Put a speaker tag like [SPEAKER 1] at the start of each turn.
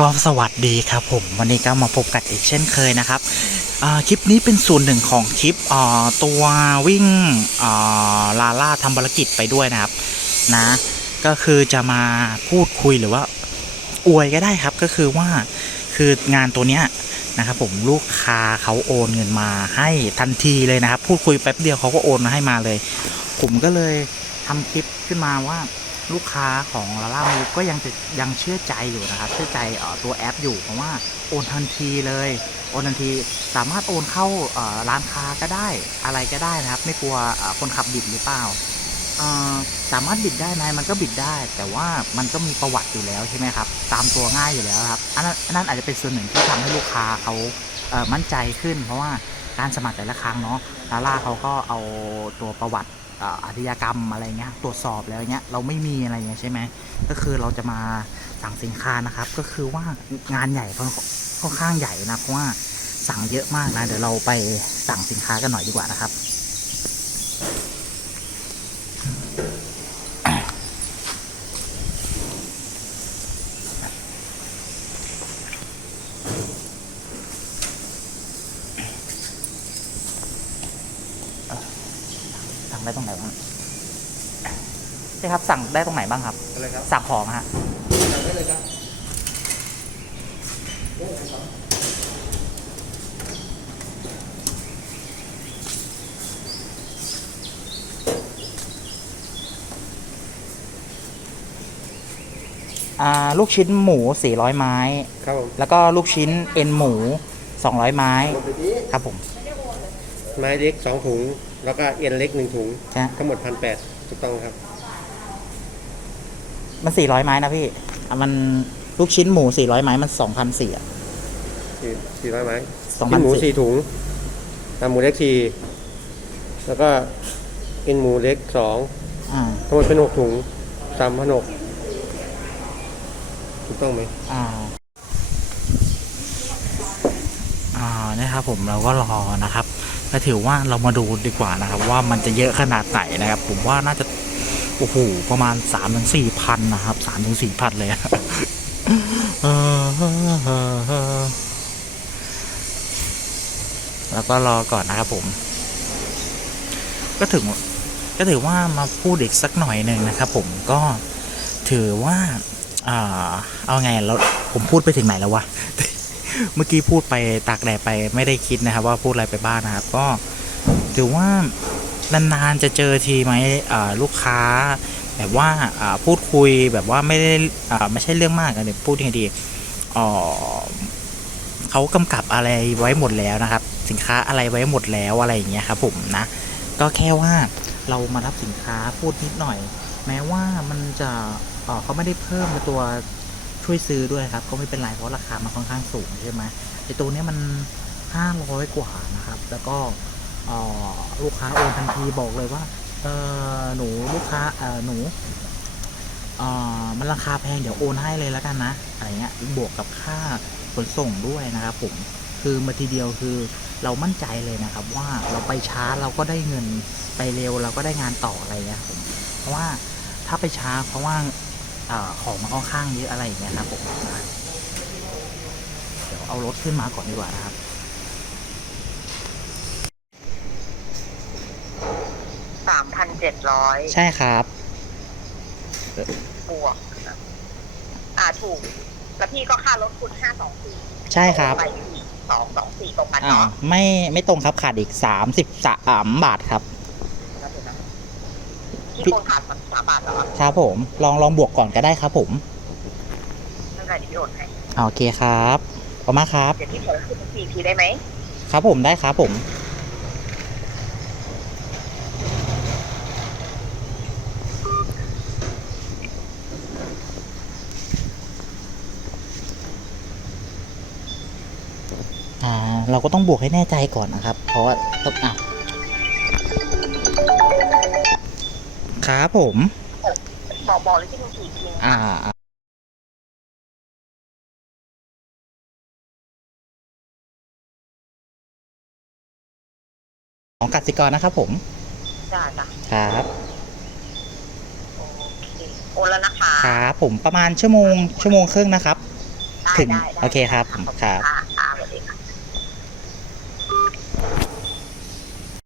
[SPEAKER 1] ก็สวัสดีครับผม วันนี้ก็มาพบกันอีกเช่นเคยนะครับคลิปนี้เป็นส่วนหนึ่งของคลิปตัววิ่งลาล่าทำภารกิจไปด้วยนะครับนะก็คือจะมาพูดคุยหรือว่าอวยก็ได้ครับก็คือว่าคืองานตัวเนี้ยนะครับผมลูกค้าเขาโอนเงินมาให้ทันทีเลยนะครับ พูดคุยแป๊บเดียวเขาก็โอนมาให้มาเลย ผมก็เลยทำคลิปขึ้นมาว่า ลูกค้าของลาล่ามูก็ยังจะยังเชื่อใจอยู่นะครับ เชื่อใจออตัวแอปอยู่เพราะว่าโอนทันทีเลยโอนทันทีสามารถโอนเข้าร้านค้าก็ได้อะไรก็ได้นะครับ ไม่กลัวคนขับบิดหรือเปล่าสามารถบิดได้ไหมมันก็บิดได้ แต่ว่ามันก็มีประวัติอยู่แล้วใช่ไหมครับ ตามตัวง่ายอยู่แล้วครับอันนั้นอันนั้นอาจจะเป็นส่วนหนึ่งที่ทำให้ลูกค้าเขามั่นใจขึ้น เพราะว่าการสมัครแต่ละครั้งเนาะลาล่าเขาก็เอาตัวประวัติ อาชญากรรมอะไรเงี้ยตรวจสอบแล้วเงี้ยเราไม่มีอะไรเงี้ยใช่ไหมก็คือเราจะมาสั่งสินค้านะครับ ก็คือว่างานใหญ่ค่อนค่อนข้างใหญ่นะเพราะว่าสั่งเยอะมากนะเดี๋ยวเราไปสั่งสินค้ากันหน่อยดีกว่านะครับ สั่งได้ตรงไหนบ้างใช่ครับสั่งได้ตรงไหนบ้างครับ
[SPEAKER 2] อะไรครับ
[SPEAKER 1] สั่งของฮะ
[SPEAKER 2] สั่งได้เลยครับ
[SPEAKER 1] อ่าลูกชิ้นหมู 400 ไม้
[SPEAKER 2] ครับผม
[SPEAKER 1] แล้วก็ลูกชิ้นเอ็นหมู 200 ไม้ ครับผม
[SPEAKER 2] ไม้เล็กสองถุง แล้วก็เอ็นเล็กหนึ่งถุง
[SPEAKER 1] นะ
[SPEAKER 2] ทั้งหมดพันแปดถูกต้องครับ
[SPEAKER 1] มัน400ไม้นะพี่อะมันลูกชิ้นหมู400ไม้มัน2,400อะ
[SPEAKER 2] สี่สี่ร้อยไม้
[SPEAKER 1] 2,400
[SPEAKER 2] เอ็นหมูสี่ถุงอ่าหมูเล็กสี่แล้วก็เอ็นหมูเล็กสอง
[SPEAKER 1] อ่า
[SPEAKER 2] ทั้งหมดเป็นหกถุงสามพันหกถูกต้องไหม
[SPEAKER 1] อ่า อ่านะครับผมเราก็รอนะครับ ก็ถือว่าเรามาดูดีกว่านะครับว่ามันจะเยอะขนาดไหนนะครับ ผมว่าน่าจะโอ้โหประมาณสามถึงสี่พันนะครับสามถึงสี่พันเลยแล้วก็รอก่อนนะครับผม ก็ถึงก็ถือว่ามาพูดอีกสักหน่อยหนึ่งนะครับ ผมก็ถือว่าอ่าเอาไงเราผมพูดไปถึงไหนแล้ววะ เมื่อกี้พูดไปตากแดดไปไม่ได้คิดนะครับ ว่าพูดอะไรไปบ้างนะครับ ก็ถือว่านานๆจะเจอทีไหมลูกค้า แบบว่าพูดคุยแบบว่าไม่ได้ไม่ใช่เรื่องมากอะเดี๋ยวพูดยังไงดีเขากำกับอะไรไว้หมดแล้วนะครับ สินค้าอะไรไว้หมดแล้วอะไรอย่างเงี้ยครับผมนะก็แค่ว่าเรามารับสินค้าพูดนิดหน่อย แม้ว่ามันจะเอ่อเขาไม่ได้เพิ่มในตัว ช่วยซื้อด้วยครับ ก็ไม่เป็นไรเพราะราคามันค่อนข้างสูงใช่ไหมไอตัวนี้มันห้าร้อยกว่านะครับ แล้วก็ลูกค้าโอนทันทีบอกเลยว่าเออหนูลูกค้าเออหนูเออมันราคาแพงเดี๋ยวโอนให้เลยแล้วกันนะอะไรเงี้ยบวกกับค่าขนส่งด้วยนะครับผมคือมาทีเดียวคือเรามั่นใจเลยนะครับ ว่าเราไปช้าเราก็ได้เงินไปเร็วเราก็ได้งานต่ออะไรเงี้ยผมเพราะว่าถ้าไปช้าเพราะว่า ออของมันค่อนข้างเยอะอะไรอย่างเงี้ยครับผมนะเดี๋ยวเอารถขึ้นมาก่อนดีกว่านะครับ
[SPEAKER 3] สามพันเจ็ดร้อย
[SPEAKER 1] ใช่ครับ
[SPEAKER 3] บวกครับอ่าถูก แล้วพี่ก็ค่ารถคุณห้าสองสี่
[SPEAKER 1] ใช่ครับ
[SPEAKER 3] ไปอีกสองสองสี่ตรงกัน
[SPEAKER 1] อ่า
[SPEAKER 3] เนาะ
[SPEAKER 1] ไม่ไม่ตรงครับขาดอีกสามสิบสามบาทครับ
[SPEAKER 3] แล้วเดี๋ยวนะ ที่คนขาดสามบาทเหรอ
[SPEAKER 1] ครับผม ลองลองบวกก่อนก็ได้ครับผม
[SPEAKER 3] นั่นไงเดี๋ยวพี่โอนให้
[SPEAKER 1] โอเคครับขอบคุณมากครับ
[SPEAKER 3] เดี๋ยวพี่ขอขึ้นสี่ทีได้ไหม
[SPEAKER 1] ครับผมได้ครับผม อ่า เราก็ต้องบวกให้แน่ใจก่อนนะครับ เพราะว่าต้องอะ ครับผม
[SPEAKER 3] บอกบอกเลยที่มันสี่ที
[SPEAKER 1] อ่าอ่าของกสิกรนะครับผม
[SPEAKER 3] จ้าจ้ะ
[SPEAKER 1] ครับ
[SPEAKER 3] โอเคโอนแล้วนะคะ
[SPEAKER 1] ครับผมประมาณชั่วโมงชั่วโมงครึ่งนะครับ
[SPEAKER 3] ได้ได้
[SPEAKER 1] ถึง
[SPEAKER 3] ได้ได้
[SPEAKER 1] โอเคครับผมครับ
[SPEAKER 3] ค่ะค่ะ